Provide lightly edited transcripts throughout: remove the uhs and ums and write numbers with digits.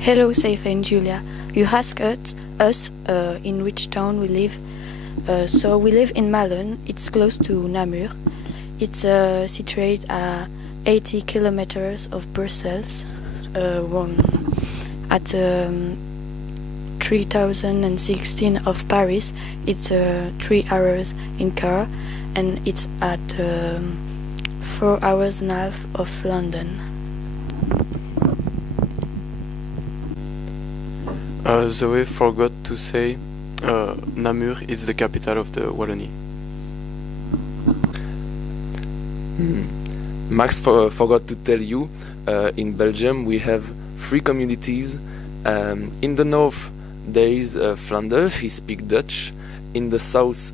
Hello, Safe and Julia. You asked us in which town we live. So we live in Malun. It's close to Namur. It's situated at 80 kilometers of Brussels, at 3016 of Paris. It's 3 hours in car, and it's at 4 hours and a half of London. Zoe forgot to say Namur is the capital of the Wallonie. Max forgot to tell you, in Belgium we have 3 communities. In the north there is Flanders, he speak Dutch. In the south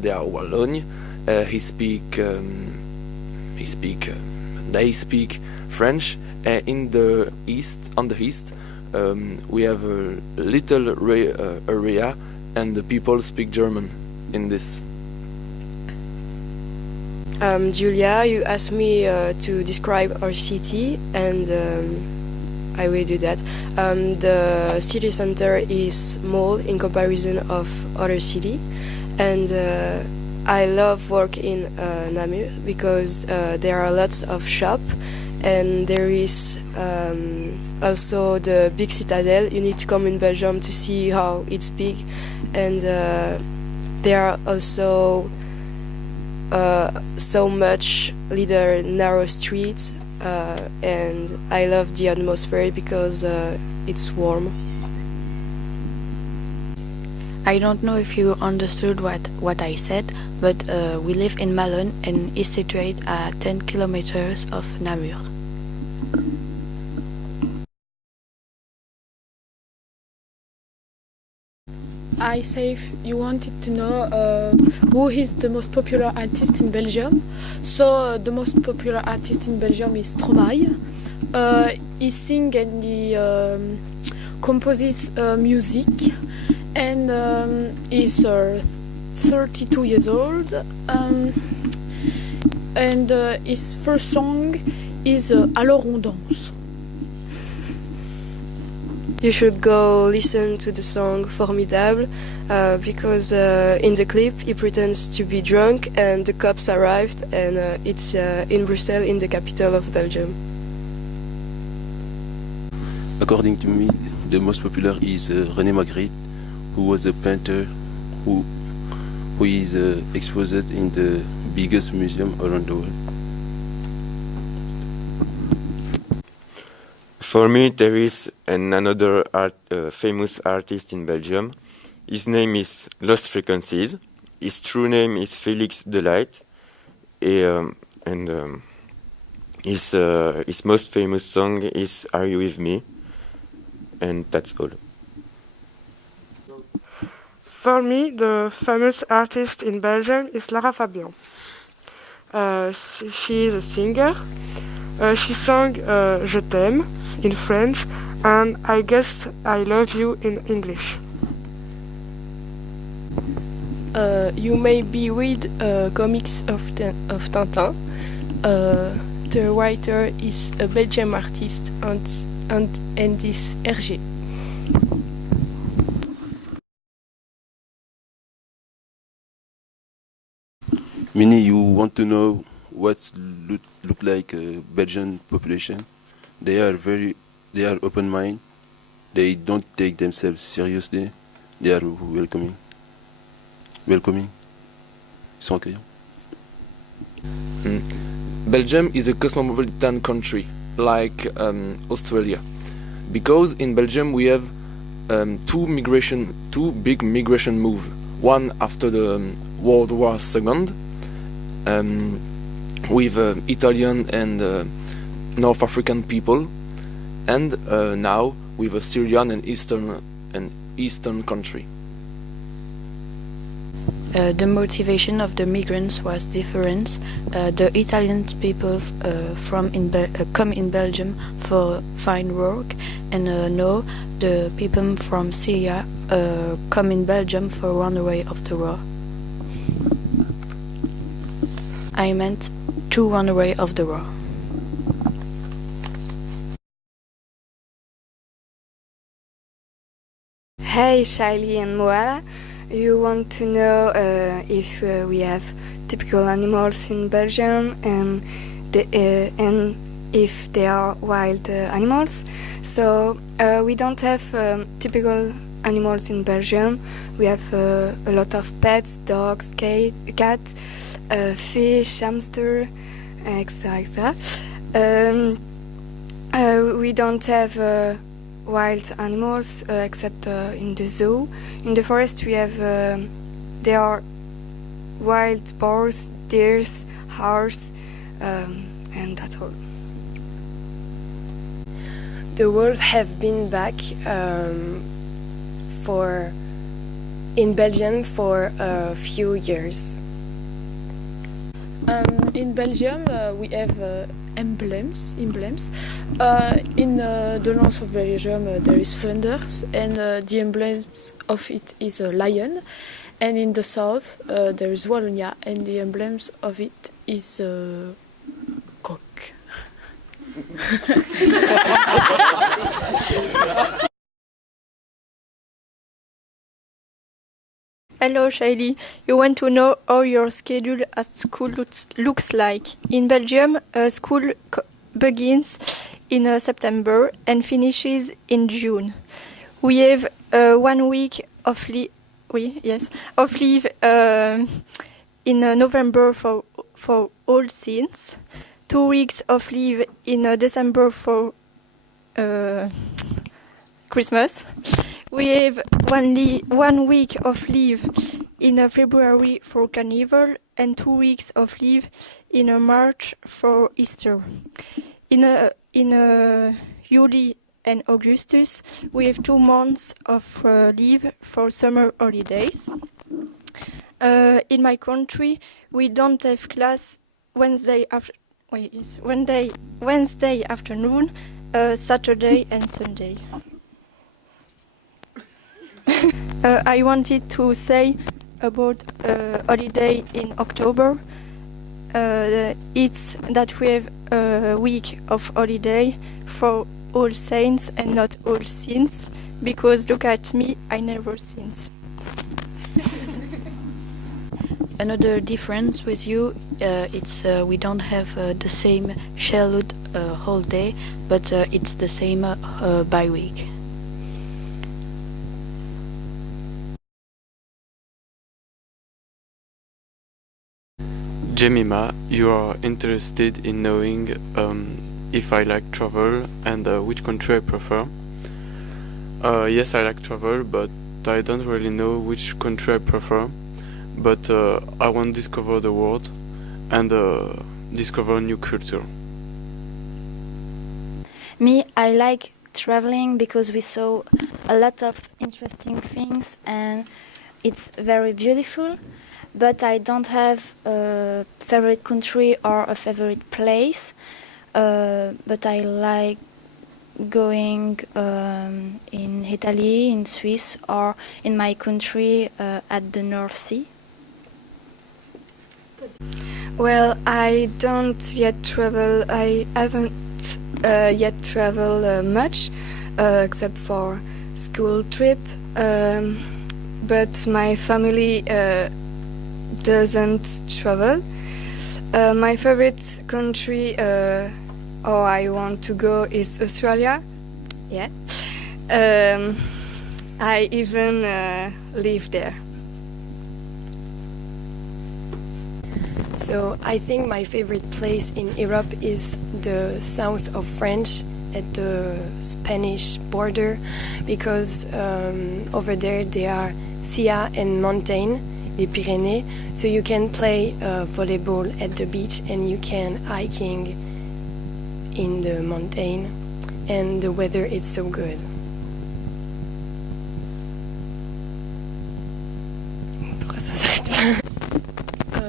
they are Wallonie, they speak French. In the east, on the east, we have a little area, and the people speak German in this. Julia, you asked me to describe our city, and I will do that. The city center is small in comparison of other city, and I love work in Namur because there are lots of shop, and there is also the big citadel. You need to come in Belgium to see how it's big, and there are also so much little narrow streets, and I love the atmosphere because it's warm. I don't know if you understood what I said, but we live in Malun and is situated at 10 kilometers of Namur. Hi, Safe. You wanted to know who is the most popular artist in Belgium. So the most popular artist in Belgium is Stromae. He sings and he composes music, and he's 32 years old. And his first song is Alors on danse. You should go listen to the song Formidable, because in the clip he pretends to be drunk and the cops arrived, and it's in Brussels, in the capital of Belgium. According to me, the most popular is René Magritte, who was a painter who is exposed in the biggest museum around the world. For me, there is another famous artist in Belgium. His name is Lost Frequencies. His true name is Felix Delight, and his most famous song is "Are You With Me?" And that's all. For me, the famous artist in Belgium is Lara Fabian. She is a singer. She sang Je t'aime in French, and I guess I love you in English. You maybe read comics of Tintin. The writer is a Belgian artist, and is Hergé. Minnie, you want to know what look like a Belgian population? They are open minded. They don't take themselves seriously. They are welcoming. Ils sont accueillants. Belgium is a cosmopolitan country, like Australia, because in Belgium we have two big migration moves. One after the World War II, with Italian and North African people, and now with a Syrian and Eastern country. The motivation of the migrants was different. The Italian people come in Belgium for find work, and now the people from Syria come in Belgium for run away of the war. I meant to run away of the war. Hey, Shaili and Moala. You want to know if we have typical animals in Belgium and if they are wild animals. So we don't have typical animals in Belgium. We have a lot of pets, dogs, cats, fish, hamster, etc. We don't have wild animals except in the zoo. In the forest we have there are wild boars, deers, hares, and that's all. The wolves have been back in Belgium for a few years. In Belgium, we have emblems. In the north of Belgium, there is Flanders, and the emblems of it is a lion. And in the south, there is Wallonia, and the emblems of it is a cock. Hello, Shaili. You want to know how your schedule at school looks like. In Belgium, school begins in September and finishes in June. We have 1 week of leave. In November for All Saints, 2 weeks of leave in December for Christmas. We have 1 week of leave in February for Carnival and 2 weeks of leave in March for Easter. In July and Augustus, we have 2 months of leave for summer holidays. In my country, we don't have class Wednesday afternoon, Saturday and Sunday. I wanted to say about holiday in October. It's that we have a week of holiday for All Saints and not All Saints, because look at me, I never sins. Another difference with you, it's we don't have the same childhood holiday, but it's the same by week. Jemima, you are interested in knowing if I like travel and which country I prefer. Yes, I like travel, but I don't really know which country I prefer. But I want to discover the world and discover new culture. Me, I like traveling because we saw a lot of interesting things and it's very beautiful. But I don't have a favorite country or a favorite place. But I like going in Italy, in Swiss, or in my country at the North Sea. Well, I don't yet travel. I haven't yet traveled much, except for school trip. But my family doesn't travel. My favorite country, or I want to go, is Australia. Yeah. I even live there. So I think my favorite place in Europe is the south of France at the Spanish border, because over there are sea and mountain, les Pyrénées, so you can play volleyball at the beach and you can hiking in the mountain, and the weather is so good.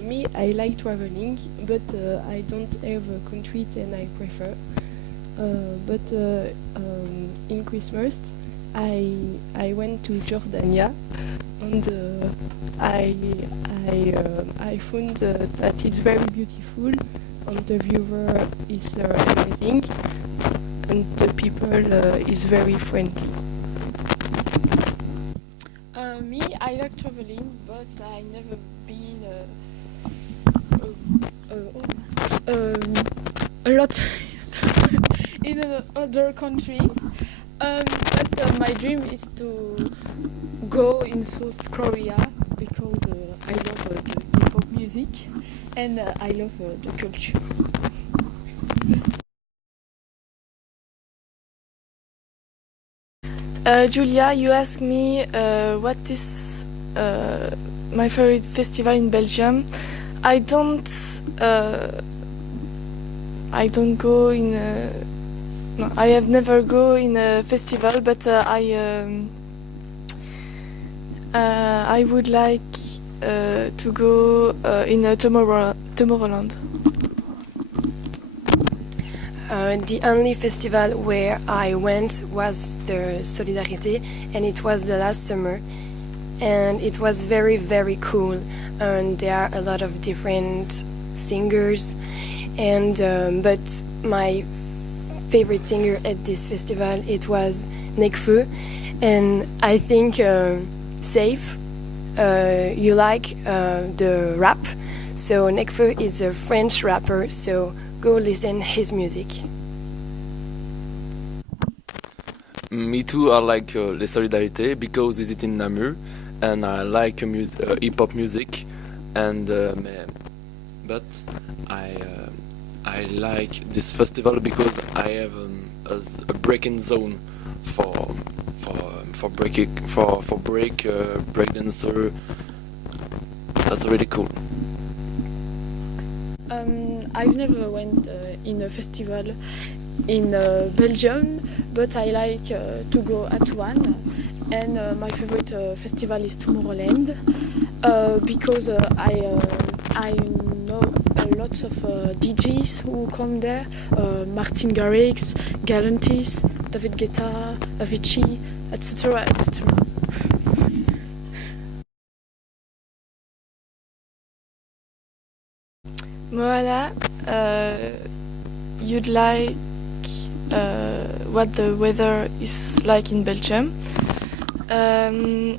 Me, I like traveling, but I don't have a country that I prefer. But in Christmas, I went to Jordania, and I found that it's very beautiful, and the view is amazing, and the people is very friendly. I like traveling, but I never been a lot in other countries. But my dream is to go in South Korea because I love the hip-hop music and I love the culture. Julia, you asked me what is my favorite festival in Belgium. I don't go in. No, I have never go in a festival, but I would like to go in Tomorrowland. The only festival where I went was the Solidarité, and it was the last summer, and it was very, very cool. And there are a lot of different singers, and but my favorite singer at this festival, it was Nekfeu, and I think Safe, you like the rap, so Nekfeu is a French rapper, so go listen his music. Me too, I like Les Solidarités because it's in Namur, and I like hip-hop music, and but I like this festival because I have a breaking zone for break dancer. That's really cool. I've never went in a festival in Belgium, but I like to go at one. And my favorite festival is Tomorrowland because I know lots of DJs who come there, Martin Garrix, Galantis, David Guetta, Avicii, etc. etc. Moala, you'd like what the weather is like in Belgium. The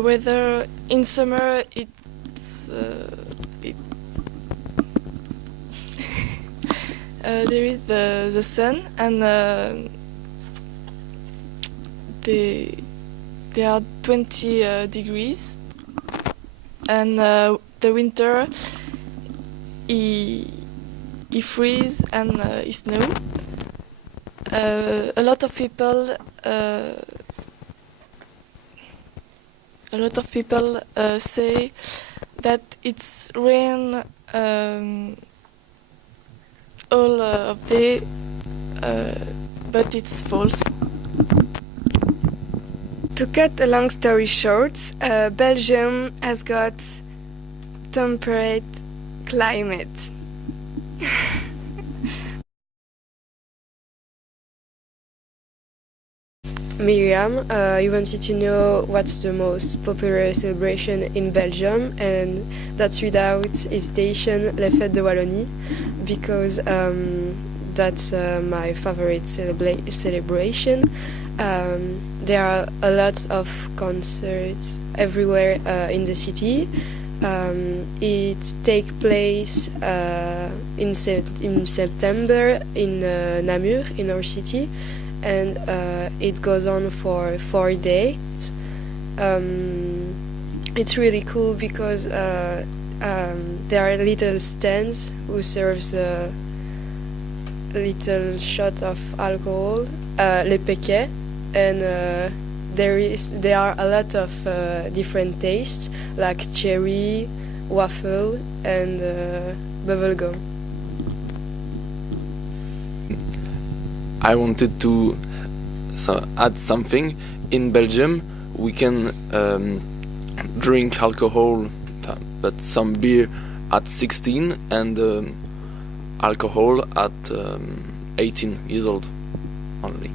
weather in summer, there is the sun, and there are 20 degrees, and the winter he freeze and he snow. A lot of people say that it's rain all of day, but it's false. To cut a long story short, Belgium has got temperate climate. Miriam, you wanted to know what's the most popular celebration in Belgium, and that's without hesitation Les Fêtes de Wallonie, because that's my favorite celebration. There are a lot of concerts everywhere in the city. It takes place in September in Namur, in our city, and it goes on for 4 days. It's really cool because there are little stands who serves a little shot of alcohol, les péquets, and there are a lot of different tastes like cherry, waffle, and bubblegum. I wanted to add something. In Belgium, we can drink alcohol, but some beer at 16 and alcohol at 18 years old only.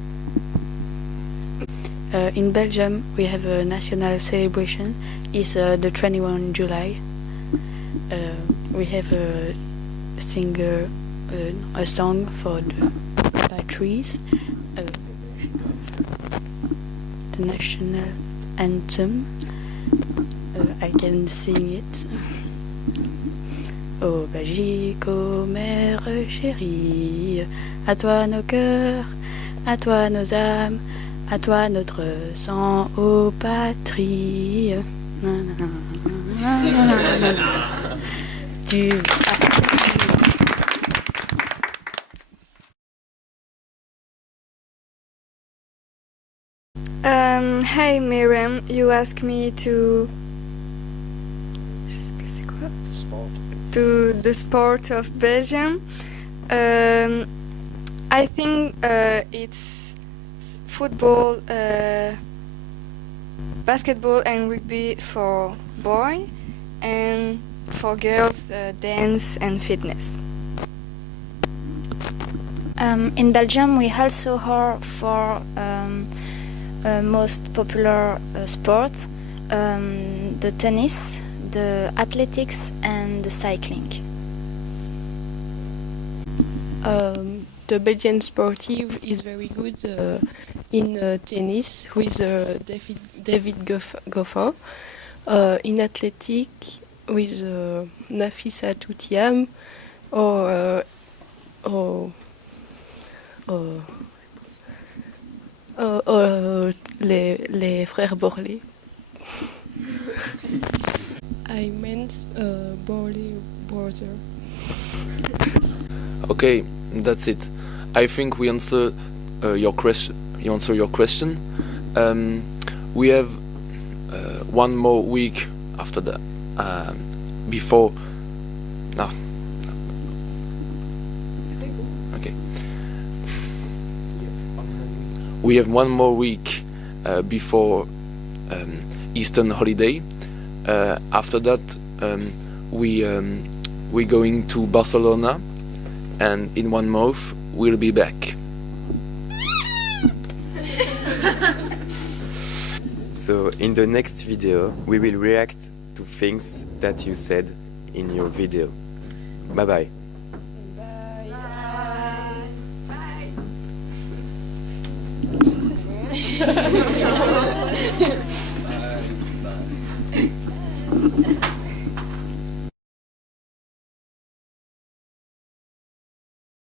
In Belgium, we have a national celebration. It's the 21 July. We have a singer, a song for the batteries, the national anthem. I can sing it. Ô Belgique, ô mère chérie, à toi nos cœurs, à toi nos âmes, à toi notre sang, ô patrie. Tu... Hey Miriam, you asked me to the sport of Belgium. I think it's football, basketball and rugby for boys, and for girls dance and fitness. In Belgium, we also are for most popular sports, the tennis, the athletics and the cycling. The Belgian sportive is very good in tennis with David Goffin, in athletic with Nafisa Toutiam or les frères Borlé. I meant Borlé brother. Okay, that's it. I think we answer your question. You answer your question. We have 1 more week after that. Before. No. Okay. We have 1 more week before Easter holiday. After that, we're going to Barcelona, and in 1 month we'll be back. So in the next video, we will react to things that you said in your video. Bye bye. Bye.